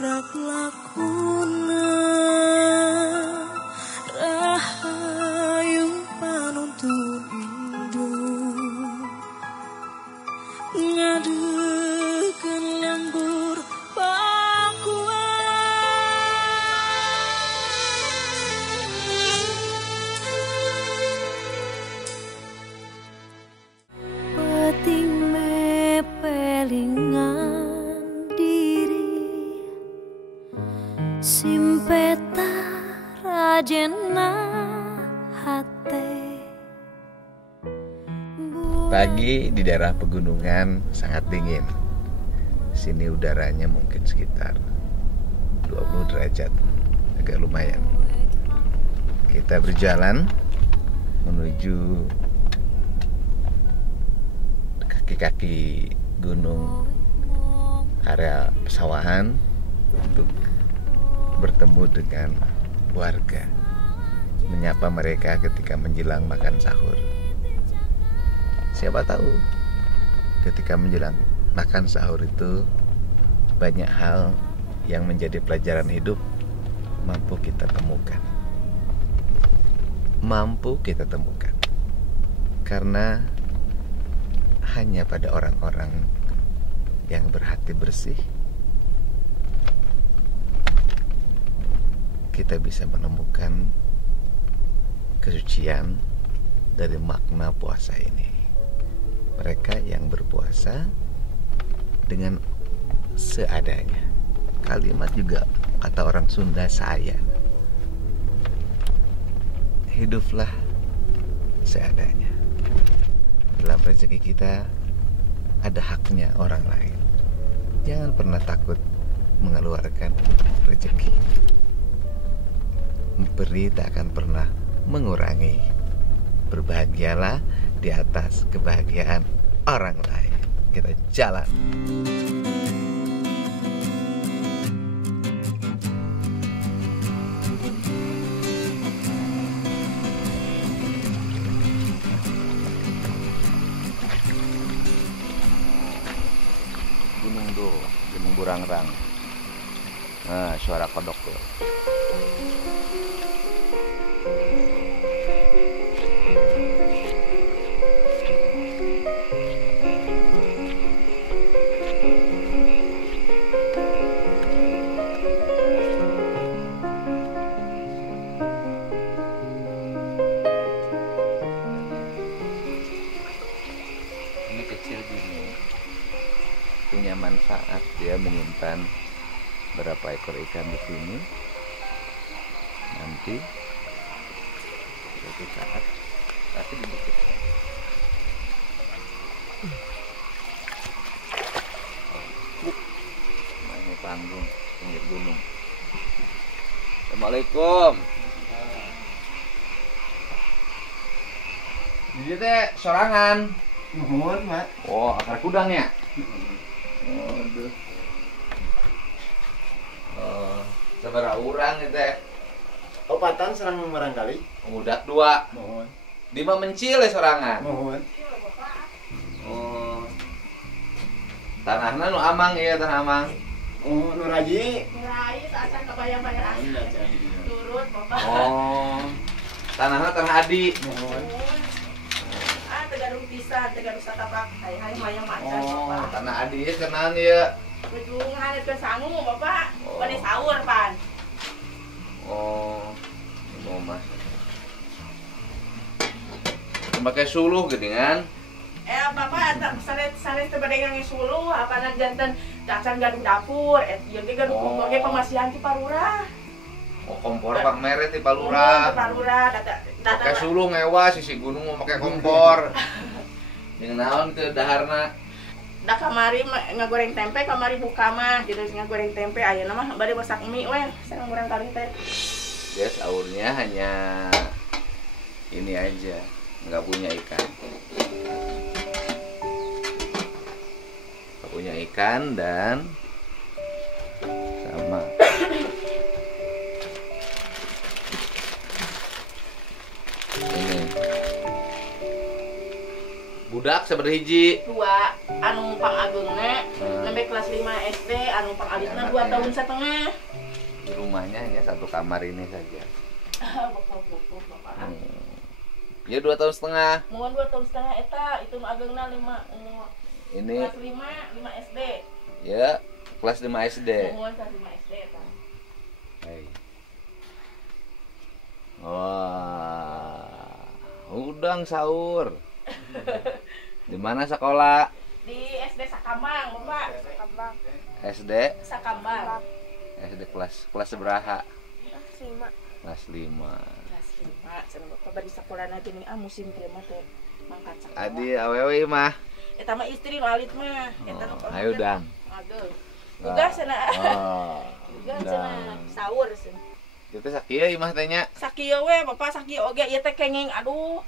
rak lakuna rahayu panuntun indu ngadekeun lembur peting mepelingan diri simpeta rajena hate. Pagi di daerah pegunungan sangat dingin. Sini udaranya mungkin sekitar 20 derajat, agak lumayan. Kita berjalan menuju kaki-kaki gunung area pesawahan untuk bertemu dengan warga, menyapa mereka ketika menjelang makan sahur. Siapa tahu ketika menjelang makan sahur itu banyak hal yang menjadi pelajaran hidup mampu kita temukan. Karena hanya pada orang-orang yang berhati bersih kita bisa menemukan kesucian dari makna puasa ini. Mereka yang berpuasa dengan seadanya. Kalimat juga kata orang Sunda saya. Hiduplah seadanya. Dalam rezeki kita ada haknya orang lain. Jangan pernah takut mengeluarkan rezeki. Memberi tak akan pernah mengurangi. Berbahagialah di atas kebahagiaan orang lain. Kita jalan. Gunung Burangrang. Nah, suara kodok tuh. Ini kecil gini punya manfaat, dia menyimpan berapa ekor ikan di sini. Nanti suatu saat pasti dibutuhkan. Ini panggung pinggir gunung. Assalamualaikum. Jadi teh sorangan. Nuhun, Mak. Oh, akar kudang ya? Aduh. Sabaraha urang itu teh? Opatan serang barangkali. Mudak 2. Nuhun. Dima mencil sorangan. Nuhun. Oh. Tanahna nu amang ya, tanah amang. Oh, Nu Raji. Mulai saat kebayang-bayang turut bapak. Oh. Tanahna tanah Adi. Nuhun. Tegarung pisan, tegarung satapak, hai mayang macan Oh, bapak. tanah Adi ya kenan ya. Ujung hanet ke sangu bapak, Oh. bani sahur pan. Oh. Mau mas. Pakai suluh gitu kan? Bapak sare tebadengang suluh, apanan janten cacan gadung dapur, ieu ge gadung kompor ge pamasihan ti Parura. Oh, kompor Pak Meret di Palura. Parura Pakai suluh ngewa sisi gunung mau pakai kompor. Yang naon ke daharna. Da kamari ngagoreng tempe, kamari buka mah, gitu ngagoreng tempe ayeuna mah bade masak mie we, sareng urang kali teh. Dia sahurnya hanya ini aja, nggak punya ikan. Nggak punya ikan dan sama ini budak seberhiji. 2 anu pang agengna nembe kelas 5 SD, anu pang alisna 2 tahun setengah. Di rumahnya hanya 1 kamar ini saja. Bapak. Ya 2 tahun setengah. Mohon 2 tahun setengah eta itu nu agengna 5 Ini kelas 5 SD. ya kelas 5 SD. Mohon kelas 5 SD eta. Hai. Wah, udang sahur. Di mana sekolah? Di SD Sakambang, Bapak. SD? Sakambang. SD kelas seberaha? Kelas 5. Kelas 5. Kelas 5. Cenah Bapak bari sakolana gini musim kieu mah teh mangkat sakola. Adi awewe mah. Eta mah istri nu alit mah. Eta nu Ayo udang. Aduh. Udah cenah. Oh. Udah cenah sahur cenah. Itu sakieu imah teh nya. Sakieu we Bapak sakieu oge ieu teh kenging aduh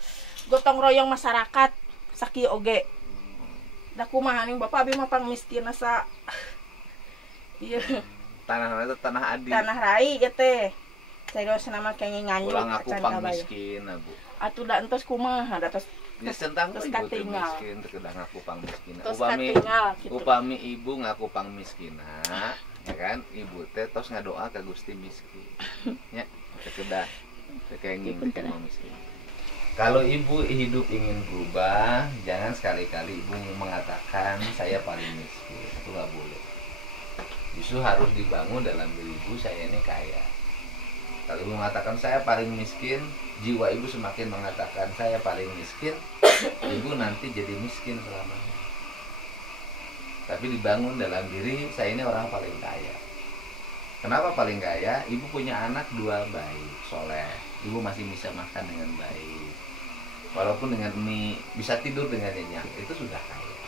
gotong royong masyarakat sakieu oge. Da kumaha ning Bapak abi mah pang miskin asa. Ieu Tanah itu tanah adi. tanah rai ieu teh. Saedos nama kenging nganyuk Ulang aku acan pang kabaya. miskin, Bu. Atuh da entos kumaha da tos Ya tentang terus ibu teh katinggal. miskin, teu ngaku pang miskin. Terus katinggal gitu. Upami ibu ngaku pang miskina, ya kan? Ibu teh tos ngadoa ka Gusti miskin. Nya, teu kedah teu kenging teu mau miskin. Kalau ibu hidup ingin berubah, jangan sekali-kali ibu mengatakan saya paling miskin. Itu nggak boleh. Justru harus dibangun dalam diri ibu, saya ini kaya. Kalau ibu mengatakan saya paling miskin, jiwa ibu semakin mengatakan saya paling miskin, ibu nanti jadi miskin selamanya. Tapi dibangun dalam diri, saya ini orang paling kaya. Kenapa paling kaya? Ibu punya anak 2 baik, soleh. Ibu masih bisa makan dengan baik. Walaupun dengan mie, bisa tidur dengan nyenyak, itu sudah kaya.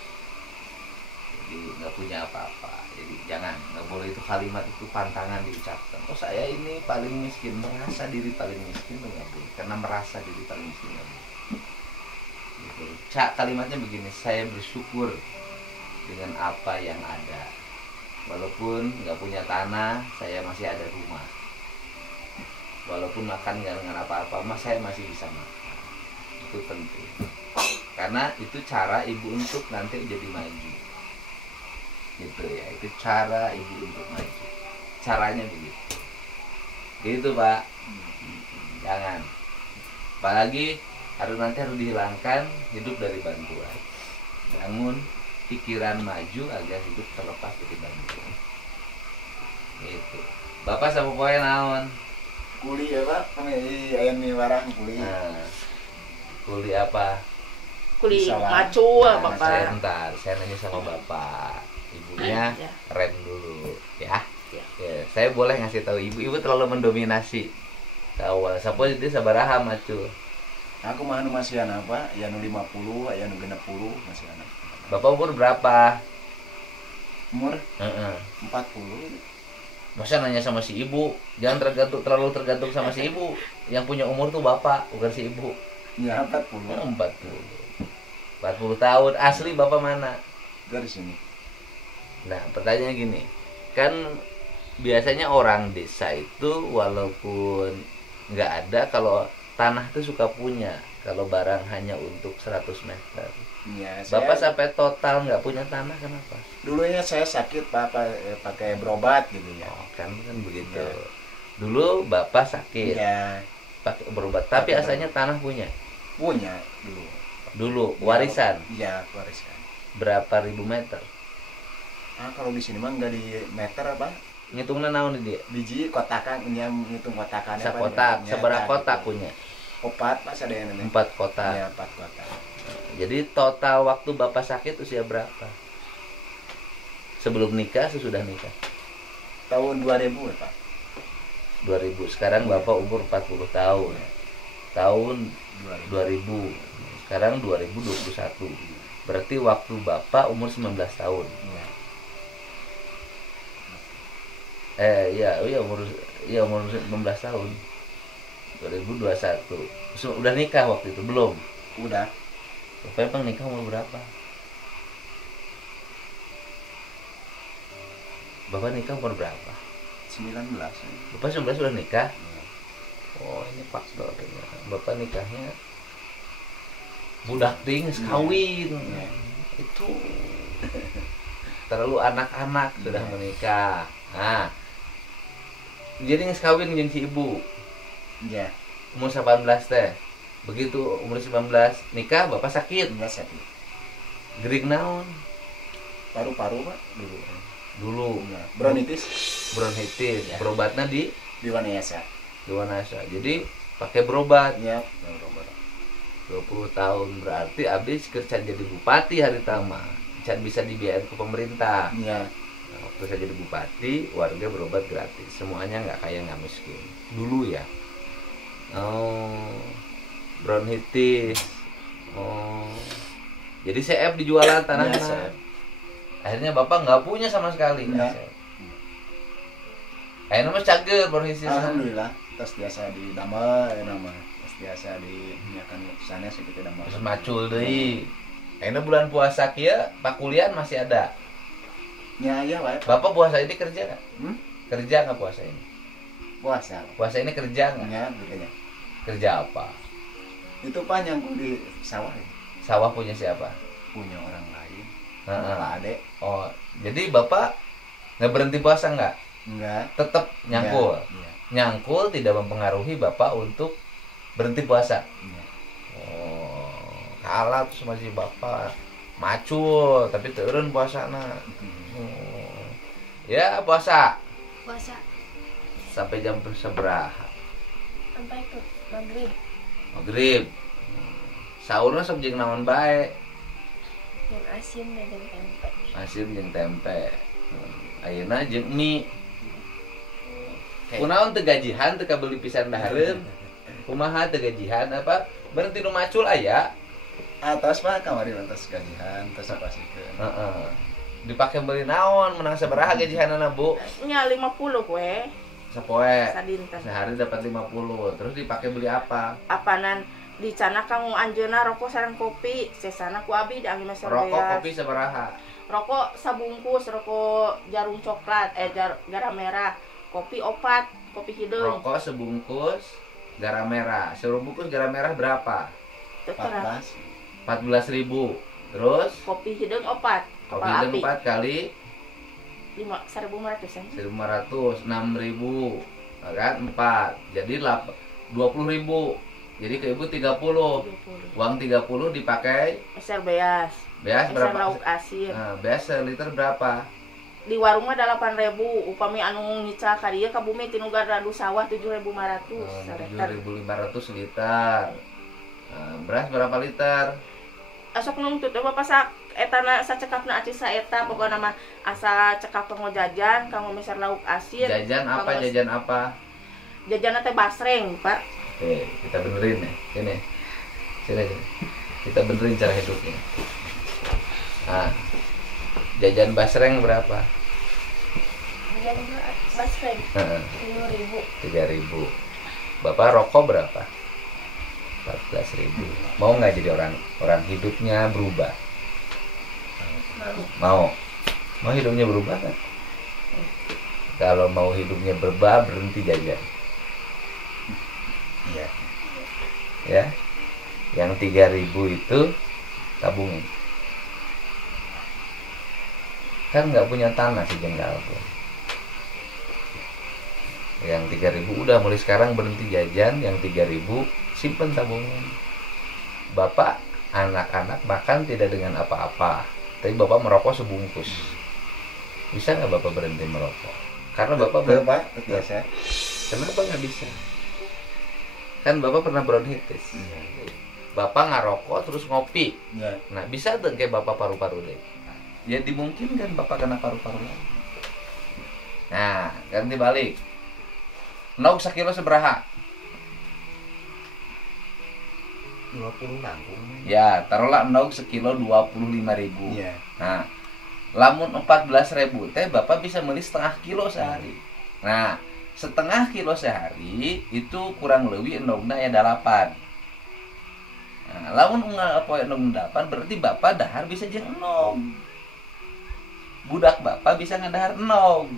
Jadi nggak punya apa-apa. Jadi jangan, nggak boleh itu kalimat itu pantangan diucapkan. Oh saya ini paling miskin, merasa diri paling miskin itu nggak boleh. Karena merasa diri paling miskin nggak boleh. Gitu. Kalimatnya begini, saya bersyukur dengan apa yang ada. Walaupun nggak punya tanah, saya masih ada rumah. Walaupun makan nggak dengan apa-apa, saya masih bisa makan. Itu penting. Karena itu cara ibu untuk nanti jadi maju. Gitu ya, itu cara ibu untuk maju. Caranya begitu. Gitu Pak. Jangan. Apalagi nanti harus dihilangkan hidup dari bantuan. Bangun pikiran maju agar hidup terlepas dari bantuan. Gitu. Bapak sama poe naon? Kuli ya Pak, kami ayam mie warang kuli. Nah, kuli apa? Kuli Bisa lah. macul Nah, Bapak. Sebentar, saya nanya sama Bapak. Ibunya Ya. rem dulu, ya. Ya. Ya, saya boleh ngasih tahu ibu. Ibu terlalu mendominasi. Awal, siapa itu sabaraha macul. Aku mah anu masih anak Pak, aya nu 50, aya nu 60 masih anak. Bapak umur berapa? Umur Heeh. 40. Masa nanya sama si ibu? Jangan terlalu tergantung sama si ibu. Yang punya umur tuh bapak, bukan si ibu. Ya 40. 40 tahun. Asli bapak mana? Dari sini. Nah, pertanyaannya gini. Kan biasanya orang desa itu walaupun nggak ada, kalau tanah tuh suka punya. Kalau barang hanya untuk 100 meter. Ya, Bapak sampai total nggak punya tanah, kenapa? dulunya saya sakit Pak, pakai berobat gitu ya. Oh, kan begitu. Ya. Dulu bapak sakit, Iya, pakai berobat. Tapi Pakai asalnya tanah punya. punya dulu. Dulu warisan. Iya, warisan. Berapa ribu meter? Ah, kalau di sini mah nggak di meter apa? Ngitungnya naon dia? Biji kotakan, ngitung kotakannya. Sa kotak, seberapa kotak gitu. punya? 4 Mas ada yang namanya. 4 kotak. Iya, 4 kotak. Jadi total waktu bapak sakit usia berapa? Sebelum nikah, sesudah nikah? Tahun 2000 ya, Pak. 2000. Sekarang bapak umur 40 tahun. Tahun 2000. 2000. Sekarang 2021. Berarti waktu bapak umur 19 tahun. Iya. Iya umur 19 tahun. 2021. Udah nikah waktu itu belum? Udah. Bapak emang nikah umur berapa? Bapak nikah umur berapa? 19 ya. Bapak 19 sudah nikah? Iya. Oh, ini faktor. Bapak nikahnya budak ting kawin. Ya. Itu terlalu anak-anak sudah menikah. Nah, jadi geus kawin jeung si ibu Ya, umur 18 teh. Begitu umur 19 nikah bapak sakit. enggak sakit. Gerig naon? Paru-paru Pak dulu. Dulu Ya. Bronkitis bronkitis. Ya. Berobatnya di Wanayasa. Wanasa. Jadi pakai berobat. Ya, berobat. 20 tahun berarti abis kerja jadi bupati hari tama. Can bisa dibiayain ke pemerintah. Ya, Nah, waktu saya jadi bupati, warga berobat gratis. Semuanya nggak kaya nggak miskin. Dulu ya. Oh, bronkitis. Oh, jadi CF dijualan tanahnya. Ya, CF. Akhirnya bapak nggak punya sama sekali. Ya. Akhirnya mas cager bronkitis. Alhamdulillah, tos biasa di Dama, nama. Tos biasa di nyakan sana sekitar Dama. Terus macul deui. Akhirnya bulan puasa kieu pakulian masih ada. Ya, ya, Pak. Bapak puasa ini kerja nggak? Hmm? Kerja nggak puasa ini? Puasa. Puasa ini kerja nggak? Ya, gitu ya. Kerja apa? Itu Pak nyangkut di sawah ya. Sawah punya siapa? Punya orang lain. Heeh. Pak Ade. Oh, jadi bapak nggak berhenti puasa nggak? Enggak. Tetap nyangkul. Ya. Nyangkul tidak mempengaruhi bapak untuk berhenti puasa. Ya. Oh, kalah terus masih bapak macul tapi turun puasana. Oh. Ya puasa Puasa sampai jam seberapa? sampai ke maghrib. Maghrib. Sahurnya sok jeung naon bae? Yang asin dan yang tempe. Asin jeung tempe. Ayeuna jeung mie. Kunaon teu gajihan teu kabeli pisan dahareun? Kumaha teu gajihan apa? Berhenti nu macul aya. Atas Pak kamari atas gajian, terus apa sih ke? Heeh. Dipake beli naon menang sabaraha gajihanana, Bu? Nya 50 we. Sapoe. Sadinten. Sehari dapat 50. Terus dipakai beli apa? Apanan di cana kang anjeuna rokok sareng kopi, sesana ku abi di angin meser Rokok beas. kopi sabaraha? Rokok sabungkus, rokok jarum coklat, garam merah, kopi opat, kopi hideung. Rokok sebungkus garam merah. Sebungkus garam merah berapa? Terserah. 14.000. Terus Kopi hideung opat, kopi kapal itu api. 4 kali 1.500 an. 1.500, 6.000. Kan 4. Jadi 20.000. Jadi ke ibu 30. 20. Uang 30 dipakai Meser beas. beas Meser berapa? lauk asin. Nah, beas seliter berapa? Di warung mah 8.000, upami anu nyica ka dieu ka bumi tinu gardu sawah 7.500 sareter. 7.500 liter. Nah, beras berapa liter? Asok nungtut bapak sak etana sacekapna aci saeta pokona mah asa cekap kanggo jajan, kanggo meser lauk asin. Jajan apa? kanggo- Jajan apa? Jajanna teh basreng, Pak. Oke, kita benerin nih. Sini. Sini. Kita benerin cara hidupnya. Nah, jajan basreng berapa? Jajan basreng Heeh, 5.000. 3.000. Bapak rokok berapa? 14.000. Mau nggak jadi orang hidupnya berubah? Mau. Mau hidupnya berubah kan? Kalau mau hidupnya berubah, berhenti jajan. Iya. Ya. Yang 3.000 itu tabungin. Kan nggak punya tanah si jengkal pun. Yang 3.000 udah mulai sekarang berhenti jajan, yang 3.000 simpen tabungan. Bapak anak-anak makan tidak dengan apa-apa, tapi bapak merokok sebungkus. Bisa nggak bapak berhenti merokok? Karena bapak Betul Pak, biasa. Kenapa nggak bisa? Kan bapak pernah bronkitis. Bapak ngarokok terus ngopi. Ya. Nah bisa tuh kayak bapak paru-paru deh. Ya dimungkinkan bapak kena paru-paru lagi. Nah ganti balik. Nauk sekilo seberaha? 20 langkung. Ya taruhlah nauk sekilo 25.000. Iya. Nah lamun 14.000 teh bapak bisa beli setengah kilo sehari. Nah setengah kilo sehari itu kurang lebih endogna ya 8. Nah, lamun unggal poe endog 8 berarti bapak dahar bisa jeung enog. Budak bapak bisa ngadahar enog.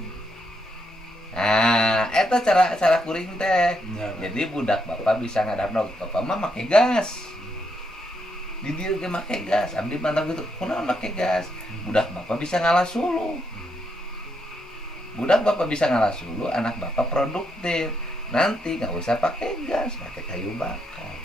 Nah, eta cara kuring teh. Iya, Pak. Jadi budak bapak bisa ngadahar enog. Bapak mah make gas. di dia ge make gas, abdi mantap gitu. Kunaon make gas? Budak bapak bisa ngalah sulu. Budak bapak bisa ngalah sulu, anak bapak produktif. Nanti nggak usah pakai gas, pakai kayu bakar.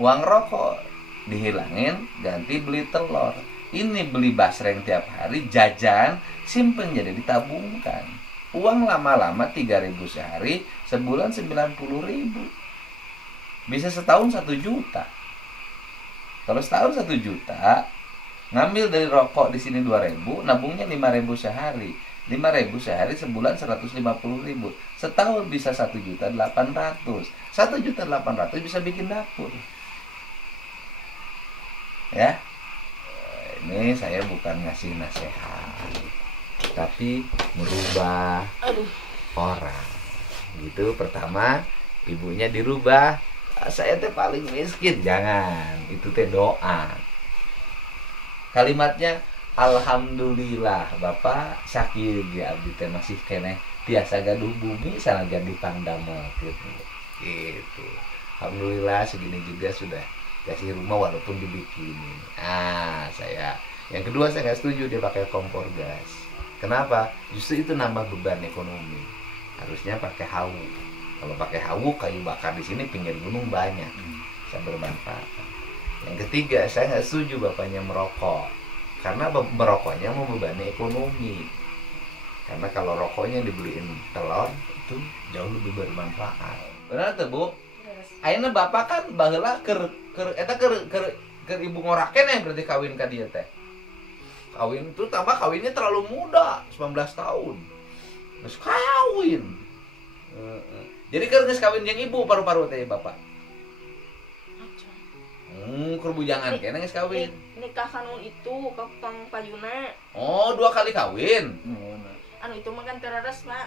Uang rokok dihilangin, ganti beli telur. Ini beli basreng tiap hari, jajan, simpen jadi ditabungkan. Uang lama-lama 3.000 sehari, sebulan 90.000. Bisa setahun 1 juta. Kalau setahun 1 juta, ngambil dari rokok di sini 2.000, nabungnya 5.000 sehari. 5.000 sehari sebulan 150.000. Setahun bisa 1.800.000. 1.800.000 bisa bikin dapur. Ya. Ini saya bukan ngasih nasihat, tapi merubah orang. Gitu. Pertama, ibunya dirubah. Saya teh paling miskin, jangan. Itu teh doa. Kalimatnya alhamdulillah Bapak sakit ya abdi teh masih keneh tiasa gaduh bumi sanajan dipangdamel gitu. Alhamdulillah segini juga sudah kasih rumah walaupun dibikinin. Saya yang kedua saya nggak setuju dia pakai kompor gas. Kenapa? Justru itu nambah beban ekonomi. Harusnya pakai hawu. Kalau pakai hawu kayu bakar di sini pinggir gunung banyak, bisa bermanfaat. Yang ketiga saya nggak setuju bapaknya merokok. Karena merokoknya membebani ekonomi. Karena kalau rokoknya dibeliin telur itu jauh lebih bermanfaat. Benar tuh Bu? Ayeuna bapak kan baheula keur ibu ngoraken berarti kawin ka dieu teh. Kawin itu tambah kawinnya terlalu muda, 19 tahun. Geus kawin. Jadi keur geus kawin jeung ibu paru-paru teh bapak. Keur bujangan kene geus kawin. Nikah kanun itu Kang Payuna. Oh, 2 kali kawin. Anu itu mah kan tereres, Pak.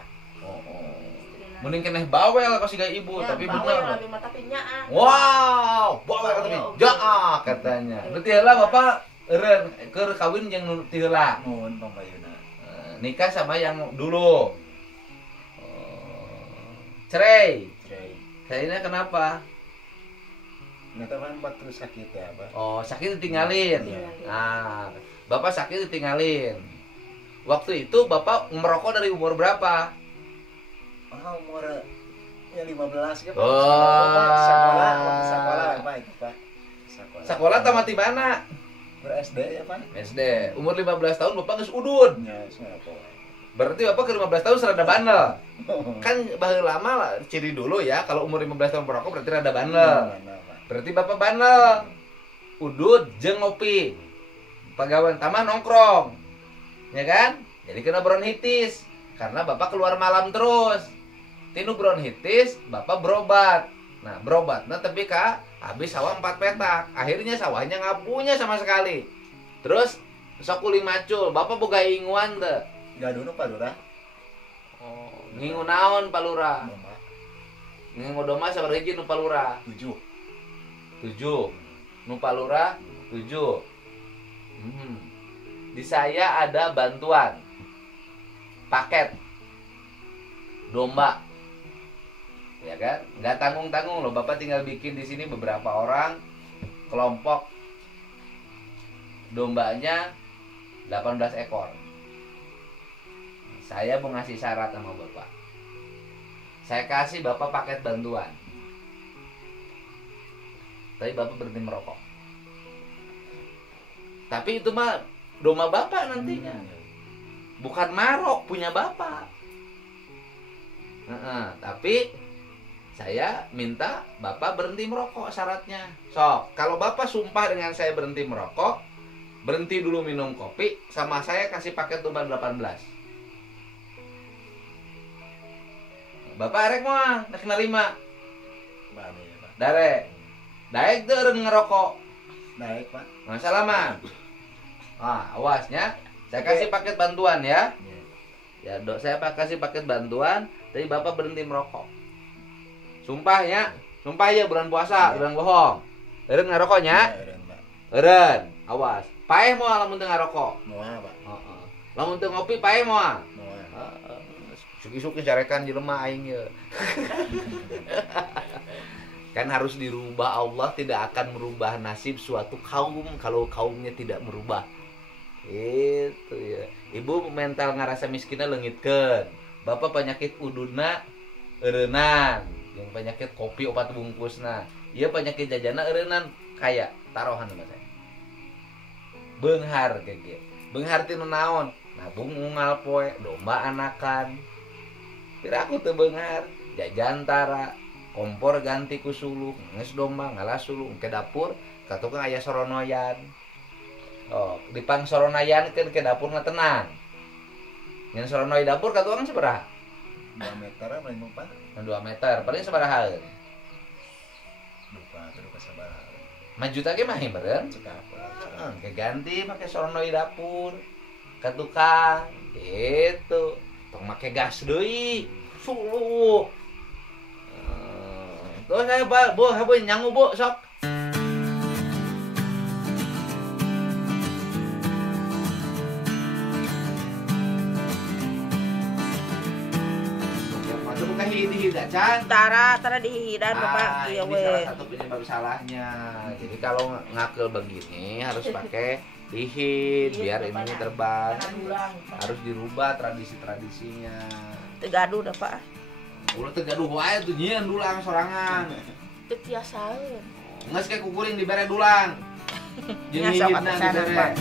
Mending keneh bawel ka siga ibu, Ya, tapi bawel bener. lebih mah tapi nyaah. Wow, bawel tapi jaah katanya. Berarti heula Bapak eureun keur kawin jeung nu ti heula. Nuhun Kang Payuna. Nikah sama yang dulu. Cerai. Cerai kenapa? Neta kan waktu sakit ya, Pak. Oh, sakit ditinggalin. Bapak sakit ditinggalin. Waktu itu Bapak merokok dari umur berapa? Umur ya 15 ya, Pak. Sekolah Pak itu, Pak. Sekolah tamat di mana? Ber-SD ya, Pak. SD. Umur 15 tahun Bapak geus udun. Ya, siapa? Berarti Bapak ke 15 tahun serada bandel. Kan baheula lama ciri dulu ya, kalau umur 15 tahun merokok berarti rada bandel. Berarti Bapak bandel. Udud jeung ngopi. Pagawean tamah nongkrong. Ya kan? Jadi kena bronkitis karena Bapak keluar malam terus. Tinu bronkitis, Bapak berobat. Nah, berobatna tapi habis sawah 4 petak. Akhirnya sawahnya nggak punya sama sekali. Terus sok kuli macul, Bapak boga inguan teu? Gaduh Pak Lurah. Oh, ngingu naon Pak Lurah? Ngingu doma sabar hiji nu Pak Lurah? 7. Nu Pak Lurah 7. Di saya ada bantuan paket domba. Ya kan? Nggak tanggung-tanggung loh. Bapak tinggal bikin di sini beberapa orang kelompok dombanya 18 ekor. Saya mau ngasih syarat sama Bapak. Saya kasih Bapak paket bantuan. Tapi Bapak berhenti merokok. Tapi itu mah domba Bapak nantinya. Bukan marok punya Bapak. Tapi saya minta Bapak berhenti merokok syaratnya. Sok, kalau Bapak sumpah dengan saya berhenti merokok, berhenti dulu minum kopi, sama saya kasih paket domba 18. Bapak arek moal, nek narima. Darek. Daek deureun ngerokok. Daek, Pak. Masalah mah. Awasnya, saya kasih paket bantuan ya. Ya, saya kasih paket bantuan, tapi Bapak berhenti merokok. Sumpah ya bulan puasa, bulan bohong. Eureun ngarokoknya? Eureun, awas. Paeh moal lamun teu ngarokok. Moal, Pak. Heeh. Lamun teu ngopi paeh moal. Moal. Suki-suki carekan jelema aing ye. Kan harus dirubah. Allah tidak akan merubah nasib suatu kaum kalau kaumnya tidak merubah. Itu ya. Ibu mental ngerasa miskinnya leungitkeun. Bapak penyakit uduna eureunnan, yang penyakit kopi opat bungkusna. Ieu penyakit jajana eureunnan kaya tarohan sama saya. Beunghar gege. Beunghar teh naon? Nabung unggal poe, domba anakan. Kira aku teu beunghar, jajan tara, kompor ganti ku suluk, geus domba ngalah suluk ke dapur, ka tukang aya soronoyan. Oh, dipang soronoyankeun ke dapurna tenang. Ngan soronoy dapur ka tukang sabaraha? 2 meter paling lupa. 2 meter, paling sabaraha? Lupa sabaraha. Maju tage mah meureun. Keganti make soronoy dapur. Ka tukang gitu. Tong make gas deui. Suluh. Tuh saya Bu, nyangu Bu sok. Masuk bukan hidi-hidi can. Tara dihidan Bapak. Iya Ini we. salah satu penyebab salahnya. Jadi kalau ngakel begini harus pakai hihid biar ini terbang. Harus dirubah tradisi-tradisinya. Teu gaduh da Pak. Ulah teu gaduh wae tuh nyieun dulang sorangan. Teu tiasaeun. Nges ke kukuring dibere dulang. Jeung Nya sok hihidna atasan, dibere. Pak.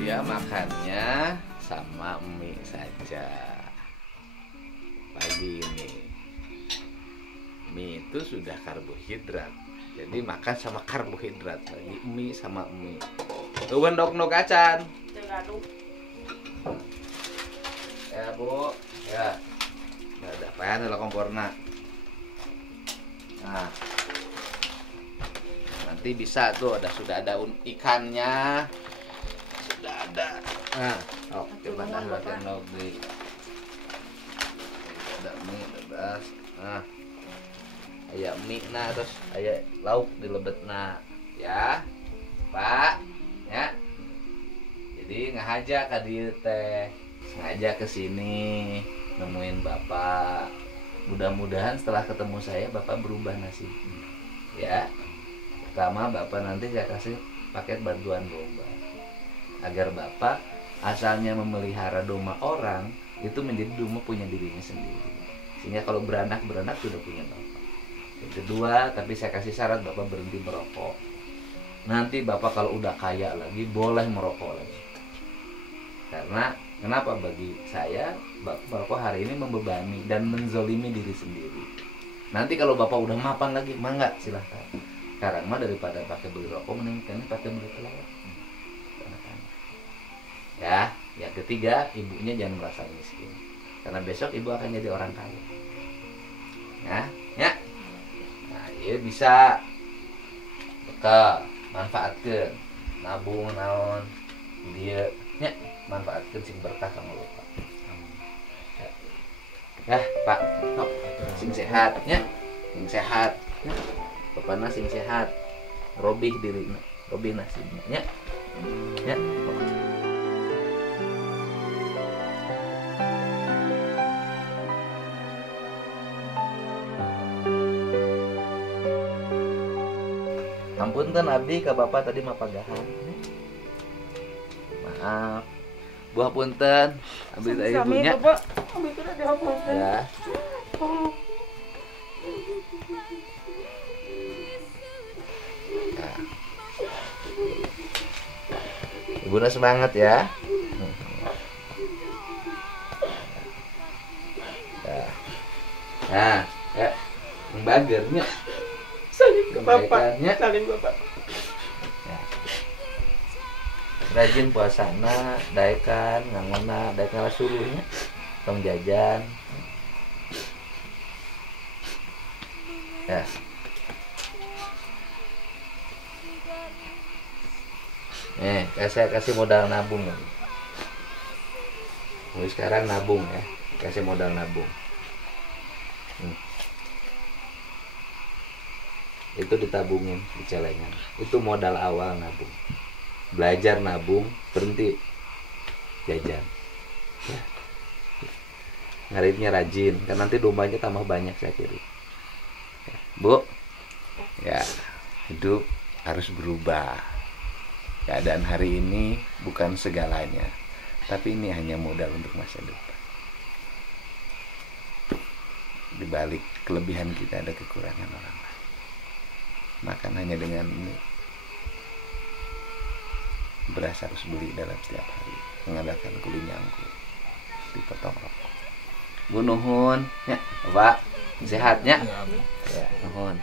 Dia makannya sama mie saja. Pagi ini. Mie itu sudah karbohidrat. Jadi makan sama karbohidrat. Lagi mie sama mie. Eueun dok acan. Teu gaduh. Ya Bu, ya. Nggak ada apaan lah komporna. Nah, nanti bisa tuh sudah ada ikannya, sudah ada. Nah, coba dah makan lagi. Ada mie, ada beras. Nah, aya mie na terus aya lauk dilebetna, ya, Pak, ya. Jadi ngahaja ka dieu teh. Sengaja kesini nemuin Bapak. Mudah-mudahan setelah ketemu saya Bapak berubah nasibnya. Ya. Pertama Bapak nanti saya kasih paket bantuan domba. Agar Bapak asalnya memelihara domba orang itu menjadi domba punya dirinya sendiri. Sehingga kalau beranak sudah punya Bapak. Yang kedua, tapi saya kasih syarat Bapak berhenti merokok. Nanti Bapak kalau udah kaya lagi boleh merokok lagi. Karena kenapa bagi saya Bapak hari ini membebani dan menzolimi diri sendiri. Nanti kalau Bapak udah mapan lagi, mangga silahkan. Sekarang mah daripada pakai beli rokok mending pakai beli telur. Ya, yang ketiga ibunya jangan merasa miskin. Karena besok ibu akan jadi orang kaya. Ya. Nah, dia bisa bekal, manfaatkan, nabung naon dia nya manfaatkan sing berkah sama Bapak. Ya, Pak, sok sing sehat nya. Sing sehat nya. Bapakna sing sehat. Robih dirina, robih nasibnya nya. Ya. Ampunten abdi ka Bapak tadi mah pagahan. Maaf. Buah punten. Abdi tadi ibunya. Bapak. Abi teh dihapunten. Ya. Nah. Ibunya semangat ya. Nah, ya. Bagernya. Salim ke Bapak. Kebaikannya. Salim Bapak. Rajin puasana, daekan, ngangona, daekan rasulunya, tong jajan. Ya. Saya kasih modal nabung. Mulai sekarang nabung ya, kasih modal nabung. Itu ditabungin di celengan. Itu modal awal nabung. Belajar nabung, berhenti jajan. Ya. ngaritnya rajin, kan nanti dombanya tambah banyak saya kira. Ya, Bu, ya hidup harus berubah. Keadaan hari ini bukan segalanya, tapi ini hanya modal untuk masa depan. Di balik kelebihan kita ada kekurangan orang lain. Makan hanya dengan ini. Beras harus beli dalam setiap hari. Mengadakan kulinyangku, dipotong rokok. Bu nuhun, ya, Pak, sehatnya. Ya, nuhun.